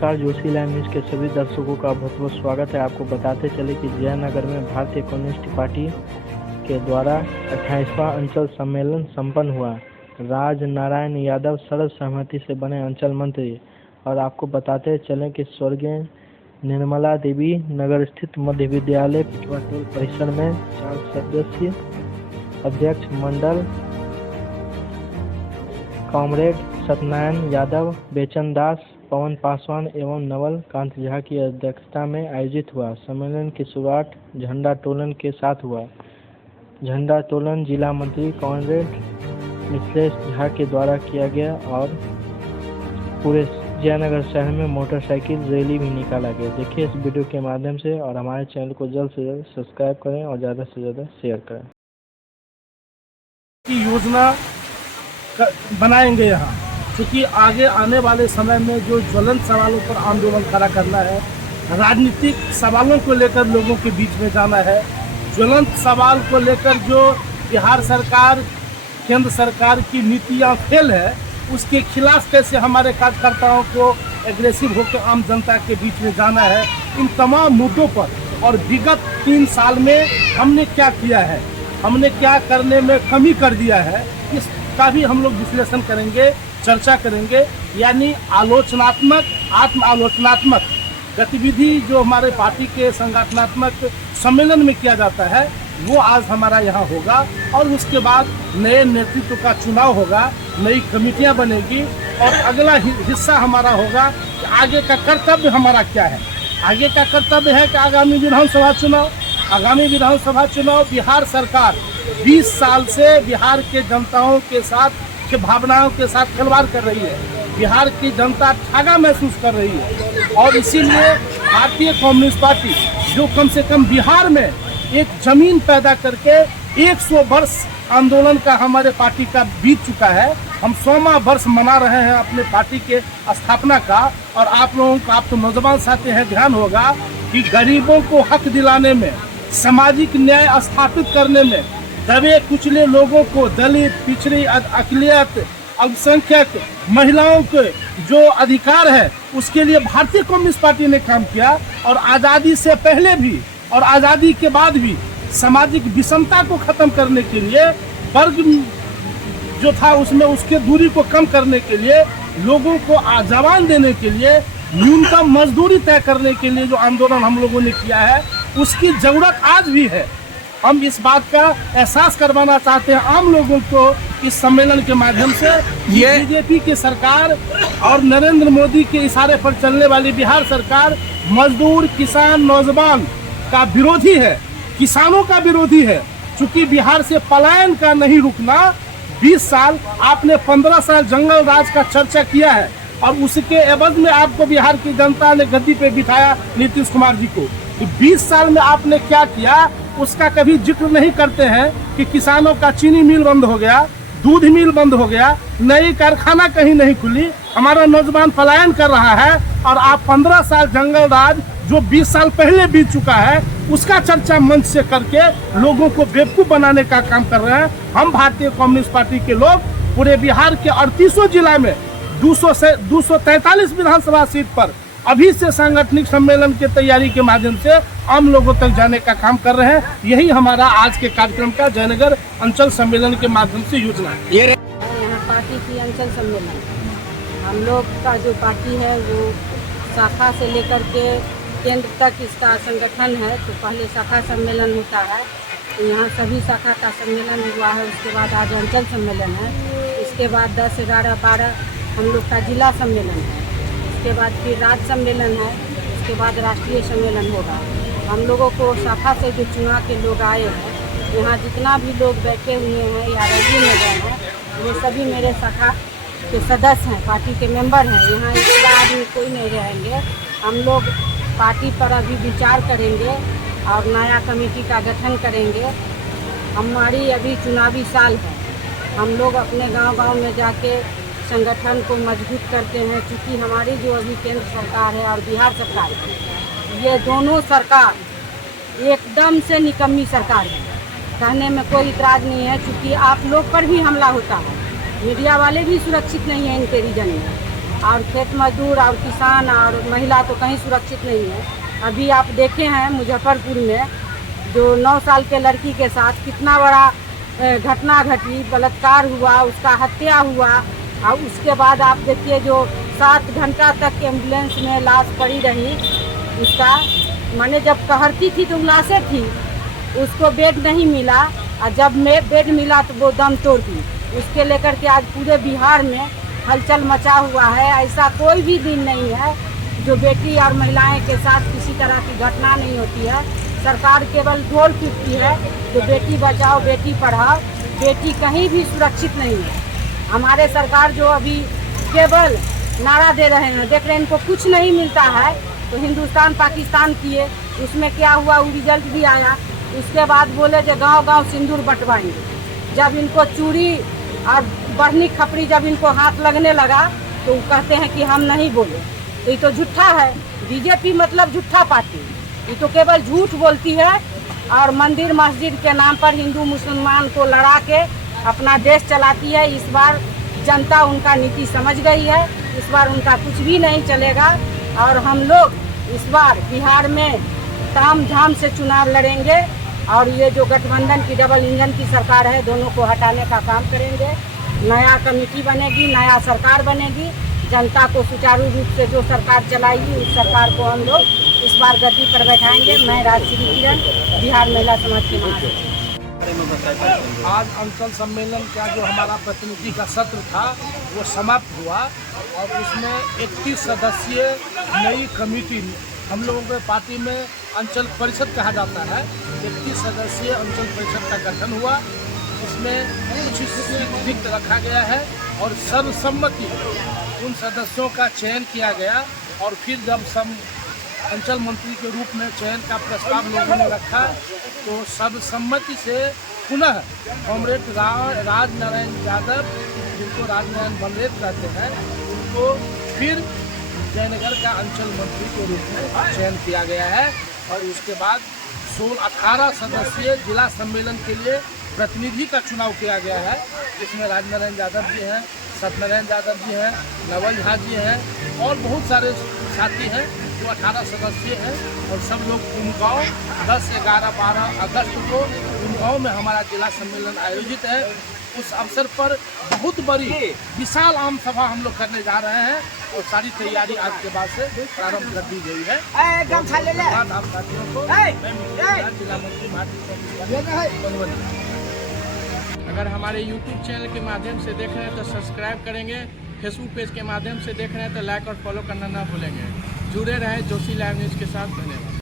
नमस्कार, जोशीला न्यूज़ के सभी दर्शकों का बहुत बहुत स्वागत है। आपको बताते चले कि जयनगर में भारतीय कम्युनिस्ट पार्टी के द्वारा 28वां अंचल सम्मेलन संपन्न हुआ। राज नारायण यादव सर्वसहमति से बने अंचल मंत्री। और आपको बताते चलें कि स्वर्गीय निर्मला देवी नगर स्थित मध्य विद्यालय टोल परिसर में 4 सदस्यीय अध्यक्ष मंडल कॉमरेड सत्यनारायण यादव, बेचन दास, पवन पासवान एवं नवल कांत झा की अध्यक्षता में आयोजित हुआ। सम्मेलन की शुरुआत झंडा तोलन के साथ हुआ। झंडा तोलन जिला मंत्री कॉमरेड मिथिलेश झा के द्वारा किया गया और पूरे जयनगर शहर में मोटरसाइकिल रैली भी निकाला गया। देखिए इस वीडियो के माध्यम से और हमारे चैनल को जल्द से जल्द सब्सक्राइब करें और ज़्यादा से ज़्यादा शेयर करें। की योजना बनाएंगे यहाँ, क्योंकि आगे आने वाले समय में जो ज्वलंत सवालों पर आंदोलन खड़ा करना है, राजनीतिक सवालों को लेकर लोगों के बीच में जाना है, ज्वलंत सवाल को लेकर जो बिहार सरकार, केंद्र सरकार की नीतियाँ फेल है, उसके खिलाफ कैसे हमारे कार्यकर्ताओं को एग्रेसिव होकर आम जनता के बीच में जाना है, इन तमाम मुद्दों पर और विगत 3 साल में हमने क्या किया है, हमने क्या करने में कमी कर दिया है, इसका भी हम लोग विश्लेषण करेंगे, चर्चा करेंगे। यानी आलोचनात्मक, आत्म आलोचनात्मक गतिविधि जो हमारे पार्टी के संगठनात्मक सम्मेलन में किया जाता है, वो आज हमारा यहाँ होगा। और उसके बाद नए नेतृत्व का चुनाव होगा, नई कमेटियाँ बनेगी और अगला हिस्सा हमारा होगा कि आगे का कर्तव्य हमारा क्या है। आगे का कर्तव्य है कि आगामी विधानसभा चुनाव बिहार सरकार 20 साल से बिहार के जनताओं के साथ के भावनाओं के साथ खिलवाड़ कर रही है। बिहार की जनता ठगा महसूस कर रही है और इसीलिए भारतीय कम्युनिस्ट पार्टी जो कम से कम बिहार में एक जमीन पैदा करके 100 वर्ष आंदोलन का हमारे पार्टी का बीत चुका है। हम 100वां वर्ष मना रहे हैं अपने पार्टी के स्थापना का। और आप लोगों का, आप तो नौजवान साथी हैं, ध्यान होगा कि गरीबों को हक दिलाने में, सामाजिक न्याय स्थापित करने में, दबे कुचले लोगों को, दलित, पिछड़ी, अक़लियत, अल्पसंख्यक महिलाओं के जो अधिकार है, उसके लिए भारतीय कम्युनिस्ट पार्टी ने काम किया। और आज़ादी से पहले भी और आज़ादी के बाद भी सामाजिक विषमता को खत्म करने के लिए, वर्ग जो था उसमें उसके दूरी को कम करने के लिए, लोगों को आजावान देने के लिए, न्यूनतम मजदूरी तय करने के लिए जो आंदोलन हम लोगों ने किया है, उसकी जरूरत आज भी है। हम इस बात का एहसास करवाना चाहते हैं आम लोगों को इस सम्मेलन के माध्यम से। ये बीजेपी की सरकार और नरेंद्र मोदी के इशारे पर चलने वाली बिहार सरकार मजदूर, किसान, नौजवान का विरोधी है, किसानों का विरोधी है। चूंकि बिहार से पलायन का नहीं रुकना, 20 साल आपने 15 साल जंगल राज का चर्चा किया है और उसके एवज में आपको बिहार की जनता ने गद्दी पे बिठाया नीतीश कुमार जी को। 20 साल में आपने क्या किया उसका कभी जिक्र नहीं करते हैं कि किसानों का चीनी मिल बंद हो गया, दूध मिल बंद हो गया, नई कारखाना कहीं नहीं खुली, हमारा नौजवान पलायन कर रहा है। और आप 15 साल जंगल राज जो 20 साल पहले बीत चुका है, उसका चर्चा मंच से करके लोगों को बेवकूफ़ बनाने का काम कर रहे हैं। हम भारतीय कम्युनिस्ट पार्टी के लोग पूरे बिहार के 38 जिला में 243 विधानसभा सीट पर अभी से सांगठनिक सम्मेलन की तैयारी के माध्यम से आम लोगों तक जाने का काम कर रहे हैं। यही हमारा आज के कार्यक्रम का जयनगर अंचल सम्मेलन के माध्यम से योजना है। यहाँ पार्टी की अंचल सम्मेलन, हम लोग का जो पार्टी है वो शाखा से लेकर के केंद्र तक इसका संगठन है। तो पहले शाखा सम्मेलन होता है, तो यहाँ सभी शाखा का सम्मेलन हुआ है। उसके बाद आज अंचल सम्मेलन है। इसके बाद 10, 11, 12 हम लोग का जिला सम्मेलन है। उसके बाद फिर राज्य सम्मेलन है। उसके बाद राष्ट्रीय सम्मेलन होगा। हम लोगों को शाखा से जो चुना के लोग आए हैं, यहाँ जितना भी लोग बैठे हुए हैं या रैली में गए हैं, वो सभी मेरे शाखा के सदस्य हैं, पार्टी के मेंबर हैं। यहाँ इसका आदमी कोई नहीं रहेंगे। हम लोग पार्टी पर अभी विचार करेंगे और नया कमेटी का गठन करेंगे। हमारी अभी चुनावी साल है। हम लोग अपने गांव-गांव में जाके संगठन को मजबूत करते हैं। क्योंकि हमारी जो अभी केंद्र सरकार है और बिहार सरकार है, ये दोनों सरकार एकदम से निकम्मी सरकार है। कहने में कोई इतराज़ नहीं है, क्योंकि आप लोग पर भी हमला होता है। मीडिया वाले भी सुरक्षित नहीं है इनके रीजन में। और खेत मजदूर और किसान और महिला तो कहीं सुरक्षित नहीं है। अभी आप देखे हैं मुजफ्फरपुर में जो 9 साल के लड़की के साथ कितना बड़ा घटना घटी, बलात्कार हुआ, उसका हत्या हुआ। और उसके बाद आप देखिए जो 7 घंटा तक एम्बुलेंस में लाश पड़ी रही, उसका माने जब कहरती थी तो लाशें थी, उसको बेड नहीं मिला, और जब में बेड मिला तो वो दम तोड़ दी। उसके लेकर के आज पूरे बिहार में हलचल मचा हुआ है। ऐसा कोई भी दिन नहीं है जो बेटी और महिलाएं के साथ किसी तरह की घटना नहीं होती है। सरकार केवल ढोल पीटती है जो बेटी बचाओ बेटी पढ़ाओ, बेटी कहीं भी सुरक्षित नहीं है। हमारे सरकार जो अभी केवल नारा दे रहे हैं, देख रहे हैं इनको कुछ नहीं मिलता है, तो हिंदुस्तान पाकिस्तान किए, उसमें क्या हुआ वो रिजल्ट भी आया। उसके बाद बोले जो गांव-गांव सिंदूर बंटवाएंगे। जब इनको चूड़ी और बढ़नी खपड़ी जब इनको हाथ लगने लगा तो वो कहते हैं कि हम नहीं बोले। तो ये तो झूठा है। बीजेपी मतलब झूठा पार्टी, ये तो केवल झूठ बोलती है और मंदिर मस्जिद के नाम पर हिंदू मुसलमान को लड़ा के अपना देश चलाती है। इस बार जनता उनका नीति समझ गई है, इस बार उनका कुछ भी नहीं चलेगा। और हम लोग इस बार बिहार में ताम झाम से चुनाव लड़ेंगे और ये जो गठबंधन की डबल इंजन की सरकार है, दोनों को हटाने का काम करेंगे। नया कमेटी बनेगी, नया सरकार बनेगी, जनता को सुचारू रूप से जो सरकार चलाएगी उस सरकार को हम लोग इस बार गद्दी पर बैठाएंगे। मैं राजश्री किरण, बिहार महिला समाज के महासचिव। आज अंचल सम्मेलन का जो हमारा प्रतिनिधि का सत्र था वो समाप्त हुआ और उसमें 31 सदस्यीय नई कमेटी, हम लोगों के पार्टी में अंचल परिषद कहा जाता है, 31 सदस्यीय अंचल परिषद का गठन हुआ। इसमें कुछ सीट रिक्त रखा गया है और सर्वसम्मति उन सदस्यों का चयन किया गया। और फिर जब अंचल मंत्री के रूप में चयन का प्रस्ताव लोगों ने रखा तो सर्वसम्मति से पुनः कॉमरेड राज नारायण यादव, जिनको राज नारायण बलरेत कहते हैं, उनको फिर जयनगर का अंचल मंत्री के रूप में चयन किया गया है। और उसके बाद 18 सदस्यीय जिला सम्मेलन के लिए प्रतिनिधि का चुनाव किया गया है, जिसमें राजनारायण यादव जी हैं, सत्यनारायण यादव जी हैं, नवल झा जी हैं और बहुत सारे साथी हैं जो 18 सदस्य हैं। और सब लोग गुमगांव 10, 11, 12 अगस्त को गुमगांव में हमारा जिला सम्मेलन आयोजित है। उस अवसर पर बहुत बड़ी विशाल आम सभा हम लोग करने जा रहे हैं और सारी तैयारी आज के बाद से प्रारंभ कर दी गई है। आप साथियों को मैं जिला मंत्री अगर हमारे YouTube चैनल के माध्यम से देख रहे हैं तो सब्सक्राइब करेंगे, फेसबुक पेज के माध्यम से देख रहे हैं तो लाइक और फॉलो करना ना भूलेंगे। जुड़े रहें जोशी लाइव न्यूज़ के साथ। धन्यवाद।